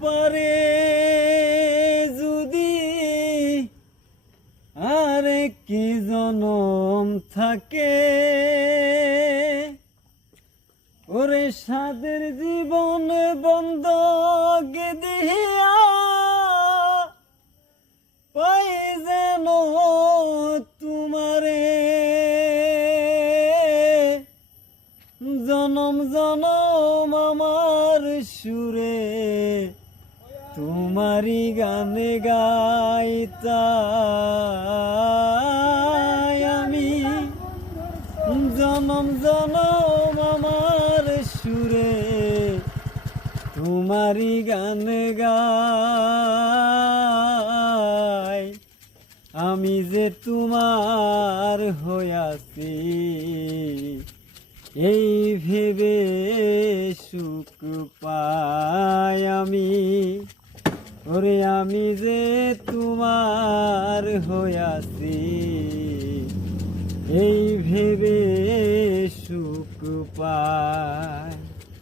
পারে যদি আরে কি জনম থাকে, ওরে সাদের জীবন বন্ধকে দিয়া পাই যেন তোমারে, জনম জনম আমার সুরে তোমারি গানে গাইতাই আমি, জনম জনম আমার সুরে তোমারি গান গাই। আমি যে তোমার হইয়াছি এই ভেবে সুখ পাই আমি, ওরে আমি যে তোমার হইয়াছি এই ভেবে সুখ পাই।